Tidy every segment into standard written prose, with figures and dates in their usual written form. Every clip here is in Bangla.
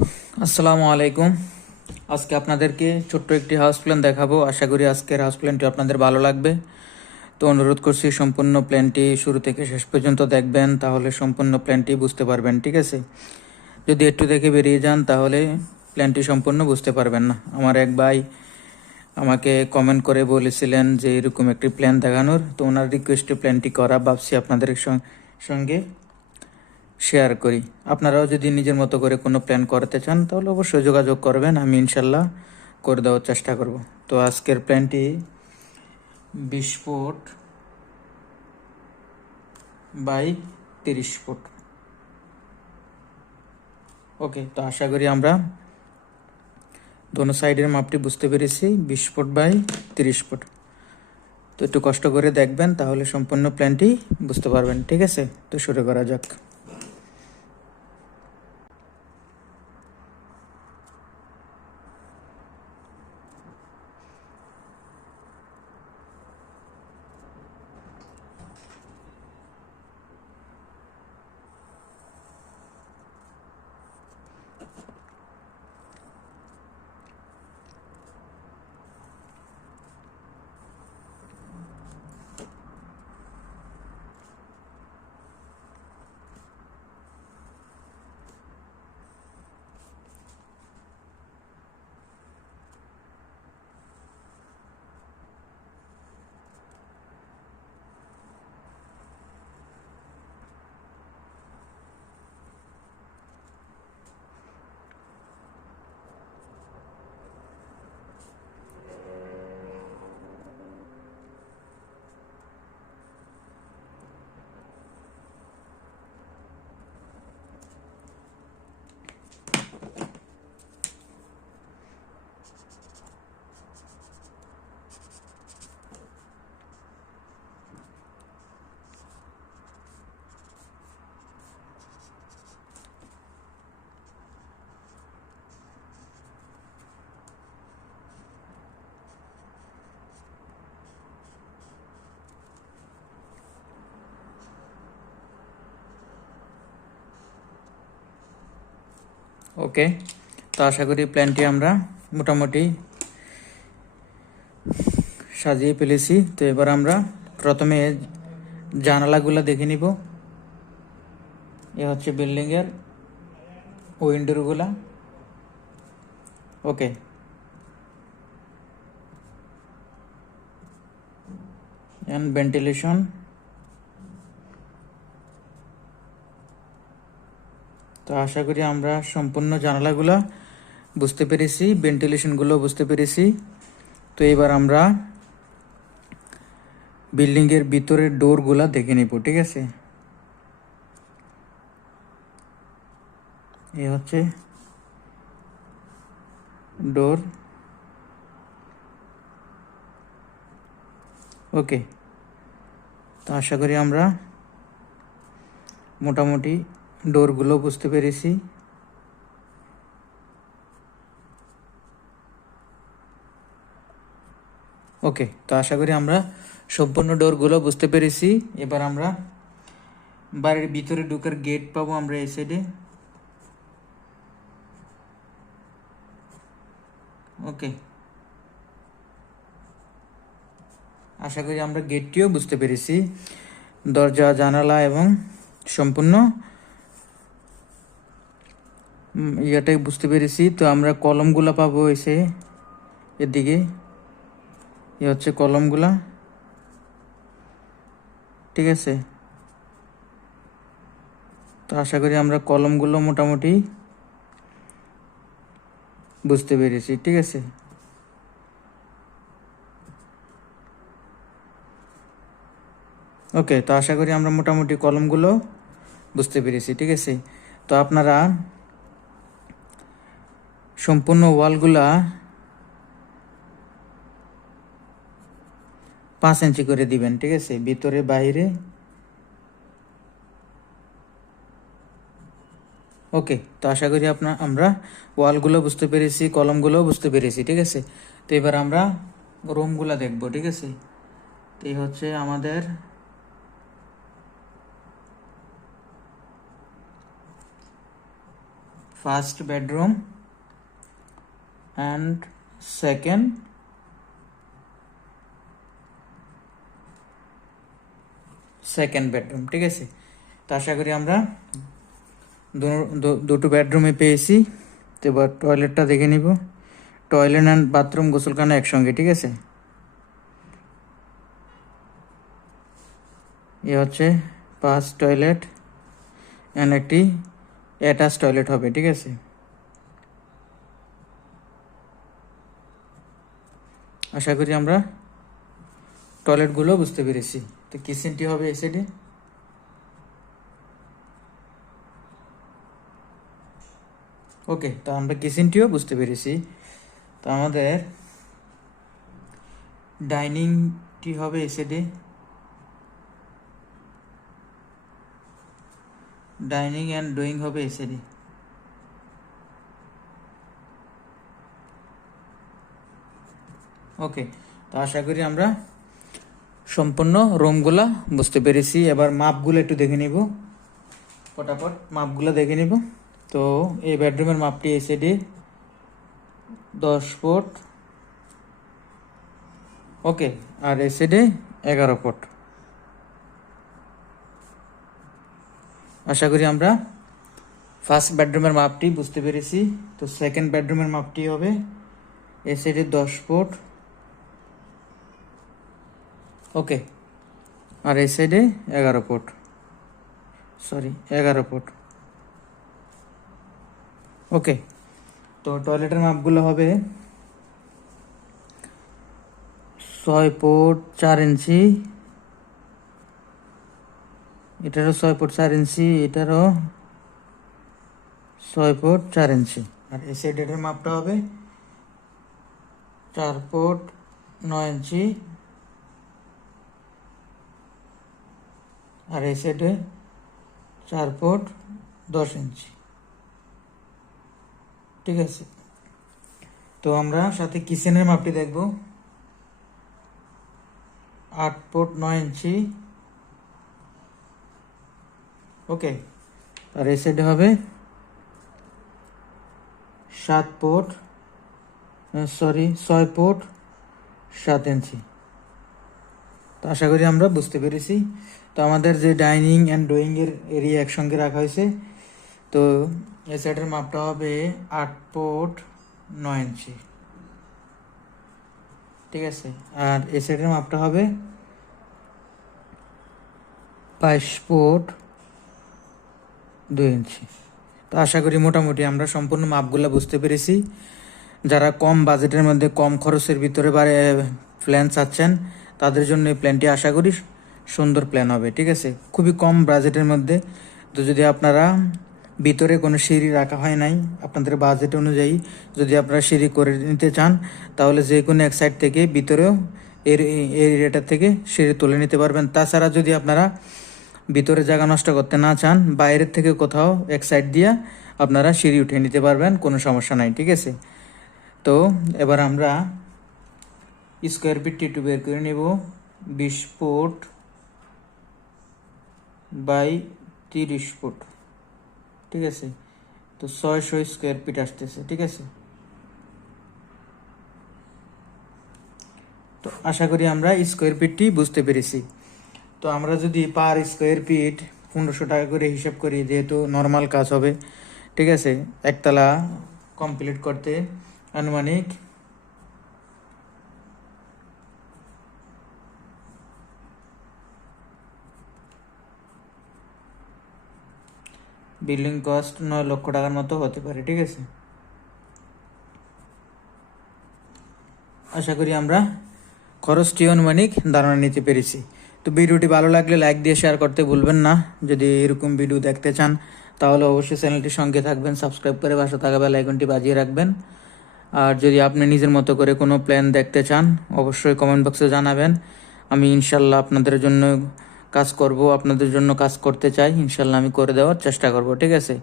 আসসালামু আলাইকুম। আজকে আপনাদেরকে ছোট্ট একটি হাউস প্ল্যান দেখাবো। আশা করি আজকের হাউস প্ল্যানটি আপনাদের ভালো লাগবে। তো অনুরোধ করছি সম্পূর্ণ প্ল্যানটি শুরু থেকে শেষ পর্যন্ত দেখবেন, তাহলে সম্পূর্ণ প্ল্যানটি বুঝতে পারবেন। ঠিক আছে? যদি একটু দেখে বেরিয়ে যান তাহলে প্ল্যানটি সম্পূর্ণ বুঝতে পারবেন না। আমার এক ভাই আমাকে কমেন্ট করে বলেছিলেন যে এরকম একটি প্ল্যান দেখানোর, তো ওনার রিকোয়েস্টে প্ল্যানটি করা ভাবছি আপনাদের সঙ্গে শেয়ার করি। আপনারাও যদি নিজের মতো করে কোনো প্ল্যান করতে চান তাহলে অবশ্যই যোগাযোগ করবেন, আমি ইনশাল্লাহ করে দেওয়ার চেষ্টা করব। তো আজকের প্ল্যানটি 20 ফুট বাই 30 ফুট। ওকে, তো আশা করি আমরা দোনো সাইডের মাপটি বুঝতে পেরেছি, 20 ফুট বাই 30 ফুট। তো একটু কষ্ট করে দেখবেন তাহলে সম্পূর্ণ প্ল্যানটি বুঝতে পারবেন। ঠিক আছে, তো শুরু করা যাক। ওকে, তো আশা করি প্ল্যানটি আমরা মোটামুটি সাজিয়ে ফেলেছি। তো এবার আমরা প্রথমে জানালাগুলো দেখে নিব। এ হচ্ছে বিল্ডিংয়ের উইন্ডোগুলা। ওকে, এন্ড ভেন্টিলেশন। তো আশা করি আমরা সম্পূর্ণ জানালাগুলা বুঝতে পেরেছি, ভেন্টিলেশনগুলো বুঝতে পেরেছি। তো এবার আমরা বিল্ডিংয়ের ভিতরের ডোরগুলা দেখে নিব। ঠিক আছে, এ হচ্ছে ডোর। ওকে, তো আশা করি আমরা মোটামুটি ডোরগুলো বুঝতে পেরেছি। ওকে, তো আশা করি আমরা সম্পূর্ণ ডোরগুলো বুঝতে পেরেছি। এবার আমরা বাড়ির ভিতরে ঢোকার গেট পাবো আমরা এই সাইডে। ওকে, আশা করি আমরা গেটটিও বুঝতে পেরেছি, দরজা জানালা এবং সম্পূর্ণ ইয়েটাই বুঝতে পেরেছি। তো আমরা কলমগুলো পাবো এসে এদিকে, এ হচ্ছে কলমগুলা। ঠিক আছে, তো আশা করি আমরা কলমগুলো মোটামুটি বুঝতে পেরেছি। ঠিক আছে, ওকে, তো আশা করি আমরা মোটামুটি কলমগুলো বুঝতে পেরেছি। ঠিক আছে, তো আপনারা সম্পূর্ণ ওয়ালগুলা 5 ইঞ্চি করে দিবেন। ঠিক আছে, ভিতরে বাইরে। ওকে, তো আশা করি আমরা ওয়ালগুলো বুঝতে পেরেছি, কলমগুলো বুঝতে পেরেছি। ঠিক আছে, তো এবার আমরা রুমগুলো দেখব। ঠিক আছে, তো এই হচ্ছে আমাদের first bedroom and second bedroom. ঠিক আছে, তো আশা করি আমরা দুটো বেডরুমে পেয়েছি। তো এবার টয়লেটটা দেখে নিব। টয়লেট অ্যান্ড বাথরুম গোসলখানা একসঙ্গে। ঠিক আছে, এ হচ্ছে ফার্স্ট টয়লেট অ্যান্ড একটি অ্যাটাচ টয়লেট হবে। ঠিক আছে, আশা করি আমরা টয়লেটগুলো বুঝতে পেরেছি। তো কিচেনটি হবে এই সাইডে। ওকে, তো আমরা কিচেনটিও বুঝতে পেরেছি। তো আমাদের ডাইনিংটি হবে এই সাইডে। ডাইনিং অ্যান্ড ড্রয়িং হবে এই সাইডে। ওকে, তো আশা করি আমরা সম্পূর্ণ রুমগুলা বুঝতে পেরেছি। এবার মাপগুলো একটু দেখে নিব, ফটাফট মাপগুলো দেখে নিব। তো এই বেডরুমের মাপটি এই সাইডে 10 ফুট। ওকে, আর এই সাইডে 11 ফুট। আশা করি আমরা ফার্স্ট বেডরুমের মাপটি বুঝতে পেরেছি। তো সেকেন্ড বেডরুমের মাপটি হবে এই সাইডে 10 ফুট। ওকে, আর এই সাইডে 11 ফুট, 11 ফুট। ওকে, তো টয়লেটের মাপগুলো হবে 6 ফুট 4 ইঞ্চি, এটারও 6 ফুট 4 ইঞ্চি, এটারও 6 ফুট 4 ইঞ্চি। আর এই সাইডের মাপটা হবে 4 ফুট 9 ইঞ্চি, আর এই সাইডে 4 ফুট 10 ইঞ্চি। ঠিক আছে, তো আমরা সাথে কিচেনের মাপটি দেখব। 8 ফুট 9 ইঞ্চি। ওকে, আর এই সাইডে হবে 6 ফুট 7 ইঞ্চি। তো আশা করি আমরা বুঝতে পেরেছি। তো আমাদের যে ডাইনিং অ্যান্ড ড্রয়িং এর এরিয়া একসঙ্গে রাখা হয়েছে। তো এই সাইডের মাপটা হবে 8 ফুট 9 ইঞ্চি। ঠিক আছে, আর এই সাইডের মাপটা হবে 22 ফুট 2 ইঞ্চি। তো আশা করি মোটামুটি আমরা সম্পূর্ণ মাপগুলো বুঝতে পেরেছি। যারা কম বাজেটের মধ্যে কম খরচের ভিতরে প্ল্যান চাচ্ছেন, তাদের জন্য এই প্ল্যানটি আশা করি সুন্দর প্ল্যান হবে। ঠিক আছে, খুবই কম বাজেটের মধ্যে। তো যদি আপনারা ভিতরে কোনো সিঁড়ি রাখা হয় নাই, আপনাদের বাজেট অনুযায়ী যদি আপনারা সিঁড়ি করে নিতে চান, তাহলে যে কোনো এক সাইড থেকে ভিতরেও এরিয়াটা থেকে সিঁড়ি তুলে নিতে পারবেন। তাছাড়া যদি আপনারা ভিতরে জায়গা নষ্ট করতে না চান, বাইরের থেকে কোথাও এক সাইড দিয়ে আপনারা সিঁড়ি উঠে নিতে পারবেন, কোনো সমস্যা নাই। ঠিক আছে, তো এবার আমরা স্কোয়ার ফিটটি একটু বের করে নেব। 20 ফুট বাই 30 ফুট। ঠিক আছে, তো 600 স্কোয়ার ফিট আসতেছে। ঠিক আছে, তো আশা করি আমরা স্কোয়ার ফিটটি বুঝতে পেরেছি। তো আমরা যদি পার স্কোয়ার ফিট 1500 টাকা করে হিসাব করি, যেহেতু নর্মাল কাজ হবে। ঠিক আছে, একতলা কমপ্লিট করতে আনুমানিক বিল্ডিং কস্ট 9 লক্ষ টাকার মতো হতে পারে। ঠিক আছে, আশা করি আমরা খরচটি আনুমানিক ধারণা নিতে পেরেছি। তো ভিডিওটি ভালো লাগলে লাইক দিয়ে শেয়ার করতে ভুলবেন না। যদি এরকম ভিডিও দেখতে চান, তাহলে অবশ্যই চ্যানেলটির সঙ্গে থাকবেন, সাবস্ক্রাইব করে পাশে থাকা বেল আইকনটি বাজিয়ে রাখবেন। আর যদি আপনি নিজের মতো করে কোনো প্ল্যান দেখতে চান, অবশ্যই কমেন্ট বক্সে জানাবেন। আমি ইনশাল্লাহ আপনাদের জন্য কাজ করব, আপনাদের জন্য কাজ করতে চাই, ইনশাল্লাহ আমি করে দেওয়ার চেষ্টা করব। ঠিক আছে,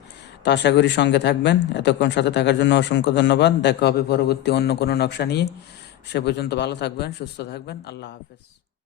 তো আশা করি সঙ্গে থাকবেন। এতক্ষণ সাথে থাকার জন্য অসংখ্য ধন্যবাদ। দেখা হবে পরবর্তী অন্য কোনো নকশা নিয়ে। সে পর্যন্ত ভালো থাকবেন, সুস্থ থাকবেন। আল্লাহ হাফেজ।